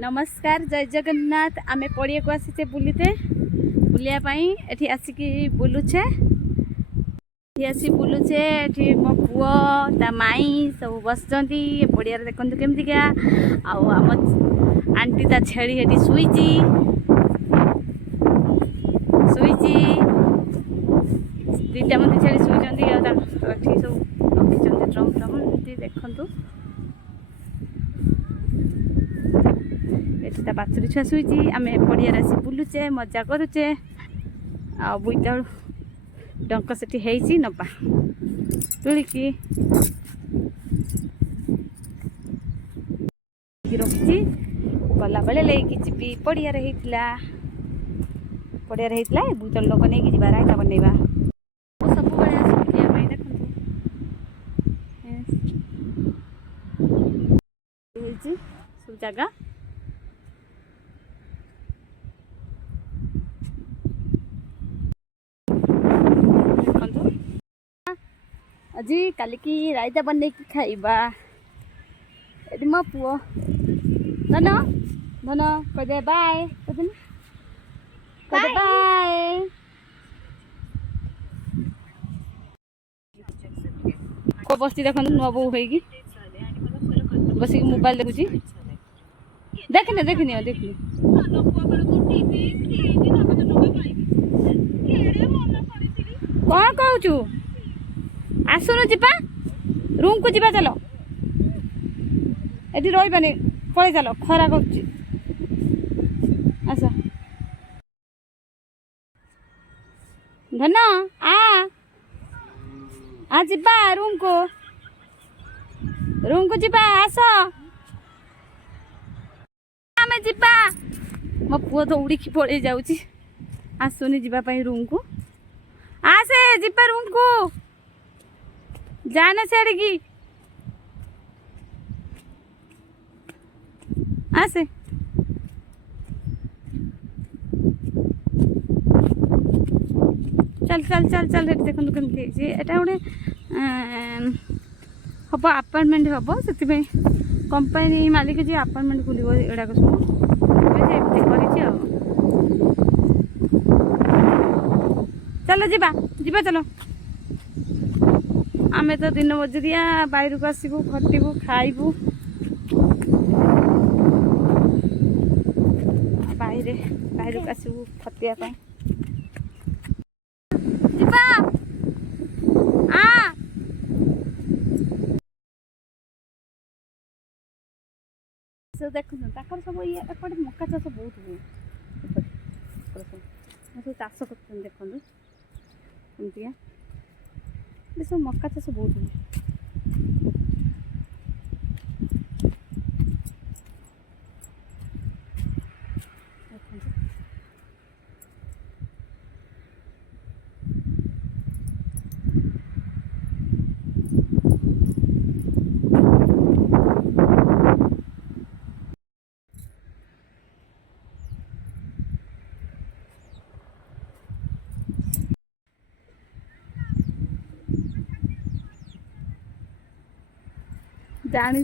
नमस्कार जय जगन्नाथ आमे पड़िया को आसीचे बुलीते बुलिया पाई एठी आसिकी बुलुछे एठी आसी बुलुछे एठी मो पुओ ता माई सब बसचंती पड़िया देखंतु केमति क्या आउ आम आंटी ता छेड़ी एठी सुईची दीटा मते छेड़ी सुईचंती आ ता एठी सब रखिचंती ड्रम ड्रम एठी देखंतु एटा बाछुरी छुआ शुई आम पड़िया आसी बुलुचे मजा करुचे आ बोईतालु डंक से नबा तुलिकी रखी गला बेले लेकिन जी पड़िया बोईतालु लोक नहीं जी रायता बनवा सब देखु सब जगह अजी काली की रायता बन खाइबा ये मो पुओ धन धन कदे बाय कदे बाय को बस्ती देख नुआ बो होगी बस मोबाइल देखुची देखने देखनी देखनी कौन कहू आसुनु जीपा रूम को जीपा चलो एटी रही पड़े चलो खरा कर धन आ जीपा रूम को जीपा आस आमे जीपा मो पुओ तो उड़ी पड़े जाऊची आसुनी जीपा रूम को आसे जीपा रूम को जाना छेड़ की आसे चल चल चल चल देखो केमती एटा गोटे हम आपार्टमेंट हम से कंपनी मालिक जी आपार्टमेंट खोल एडाक सब चलो जीवा जीवा चलो आमे तो दिन मजुरिया बाहर को आसबू खटबू खाइबू बाहर को आसबू खटिया देख सब ये मक्का चाष बहुत हुए सब चाष कर देखते कमिया सब मक्का चाष बहुत हुए जानी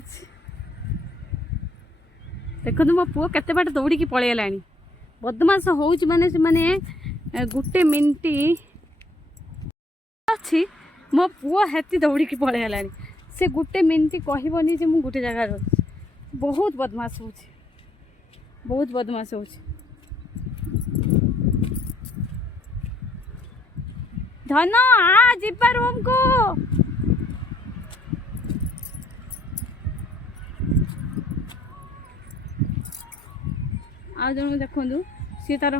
देखो मो पुओ केते बाट दौड़ी की पळेला बदमाश होउची माने से माने गुटे मिनटी अच्छी मो पुओ हेती दौड़ी की पळेला से गुटे मिनटी कहबनी जे मु गुटे जगह रह बहुत बदमाश होउची बहुत बदमाश होउची धन आ जीपा रूम को आ जन देखु सी तार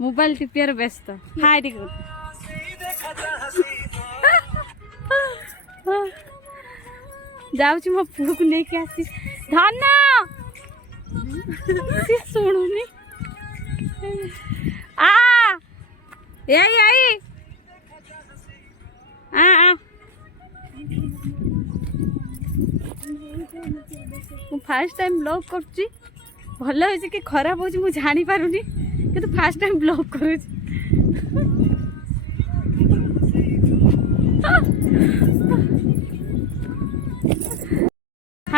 मोबाइल टिपियार व्यस्त हाय जाऊँ मो पुओ को लेके आसी धन सी शुणुनी आ आई फास्ट टाइम ब्लॉग कर भल हो कि खराब हो जानी पारुनी कि फास्ट टाइम ब्लॉग कर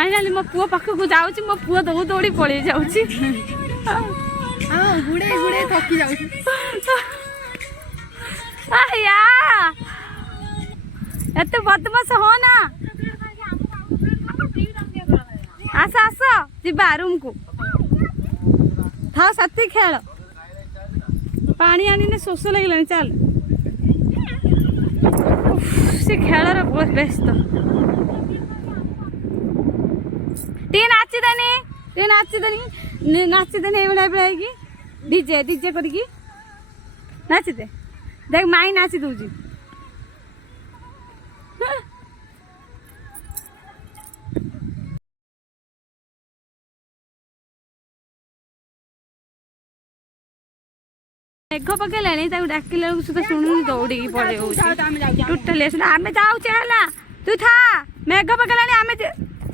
फाइनाली मो पुओ पाखक जाऊँ मो पुओ दौड़ दौड़ी पड़े जाऊँ गुड़े गुड़े थकी जाऊँ एत बदमाश हो ना आस आस जा रूम को था साथी खेल पानी आनी शोष लगे चल से खेल बहुत व्यस्त टी नाचिदेनी ये डीजे डीजे करी नाचिदे देख माई नाची दूजी मेघ पकड़े डाकिला सुधा शुणुनी दौड़ी पड़े टोटाली आस आम जाऊे तू था मेघ पकड़े आम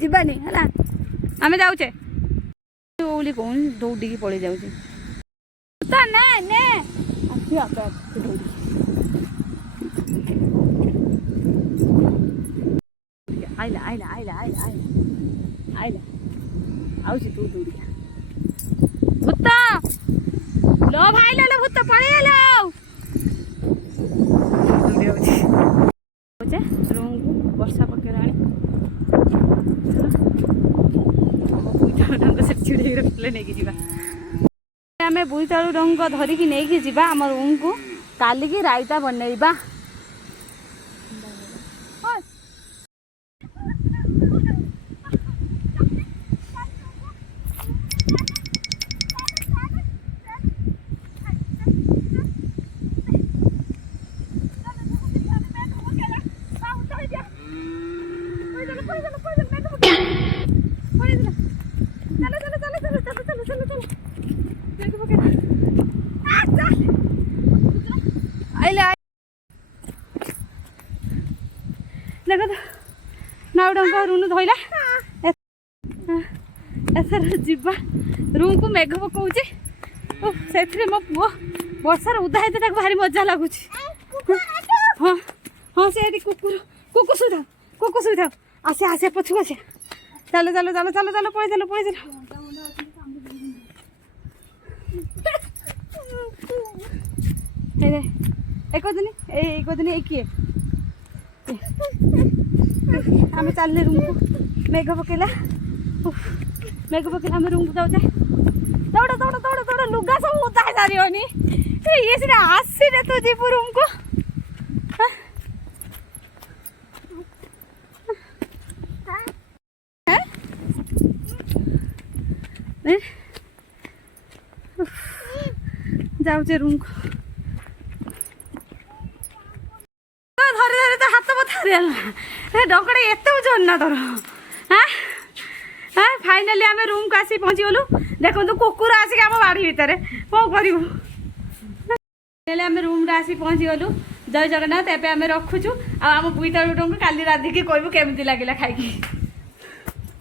जानी है आम जाऊे बोली कौन दौड़ी पड़े जाऊे आइला आइला आइला आइला आइला आइला आउची तू दौड़िया भूत लो भाई लो भूत पड़े लो रूम को वर्षा पकेराणी से चिड़े रखले नहीं जीवा आम बोईतालु रंग धरिकी नहीं जीवा आम रूम को कालिकी रायता बनइबा देखो तो नाउ डंका रूम धोइला एथर जीवा रूम को मेघ पकाउची से मो पुओ वर्षार उदा होते भारी मजा लगुच हाँ हाँ से कुकुर कुकु सुधा आसे आसे पछू आसे चलो चलो चलो चलो चलो पड़े चलो पड़े चलो एक दिन किए आम चलने रूम को मेघ पकेला आम रूम को जाऊे दौड़ दौड़ दौड़ दौड़ लुगा सब उदा सारी ये सीधा आसी तू जीव रूम को जाऊे रूम को धरे धरे तो हाथ बता डकड़े एत ओजन ना तोर हाँ हाँ फाइनाली आम रूम को आसी पहुँची गलु देखो कुकुर आसिक आम बाड़ी भितर कौन करूँ फाइनाली आम रूम रे आसी पहुँची गलु जय जगन्नाथ एवं आम रखुचु आम बोईतालु टंक काली राधिकी कहबू केमती लगे खाई